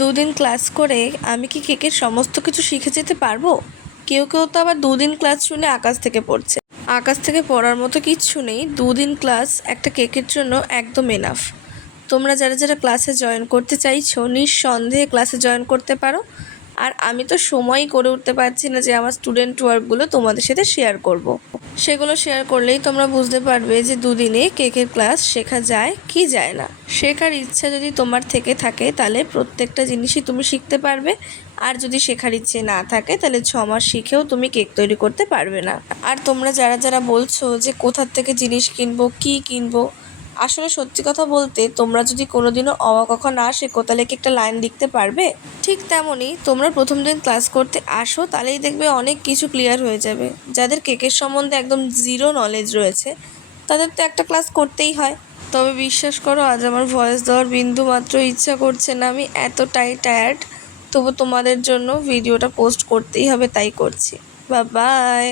দুদিন ক্লাস করে আমি কি কেকের সমস্ত কিছু শিখে যেতে পারবো? কেউ কেউ তো আবার দুদিন ক্লাস শুনে আকাশ থেকে পড়ছে। আকাশ থেকে পড়ার মতো কিচ্ছু নেই। দুদিন ক্লাস একটা কেকের জন্য একদম এনাফ। তোমরা যারা যারা ক্লাসে জয়েন করতে চাইছো নিঃসন্দেহে ক্লাসে জয়েন করতে পারো। আর আমি তো সময়ই করে উঠতে পারছি না যে আমার স্টুডেন্ট ওয়ার্কগুলো তোমাদের সাথে শেয়ার করব। সেগুলো শেয়ার করলেই তোমরা বুঝতে পারবে যে দুদিনে কেকের ক্লাস শেখা যায় কি যায় না। শেখার ইচ্ছা যদি তোমার থেকে থাকে তাহলে প্রত্যেকটা জিনিসই তুমি শিখতে পারবে। আর যদি শেখার ইচ্ছে না থাকে তাহলে 6 মাস শিখেও তুমি কেক তৈরি করতে পারবে না। আর তোমরা যারা যারা বলছো যে কোথার থেকে জিনিস কিনবো, কি কিনবো, আসলে সত্যি কথা বলতে তোমরা যদি কোনোদিনও অ আ ক খ না শেখো তাহলে কি একটা লাইন লিখতে পারবে? ঠিক তেমনই তোমরা প্রথম দিন ক্লাস করতে আসো, তাহলেই দেখবে অনেক কিছু ক্লিয়ার হয়ে যাবে। যাদের কেকের সম্বন্ধে একদম জিরো নলেজ রয়েছে তাদের তো একটা ক্লাস করতেই হয়। তবে বিশ্বাস করো, আজ আমার ভয়েস দেওয়ার বিন্দু মাত্র ইচ্ছা করছে না। আমি এতটাই টায়ার্ড, তবু তোমাদের জন্য ভিডিওটা পোস্ট করতেই হবে, তাই করছি। Bye bye.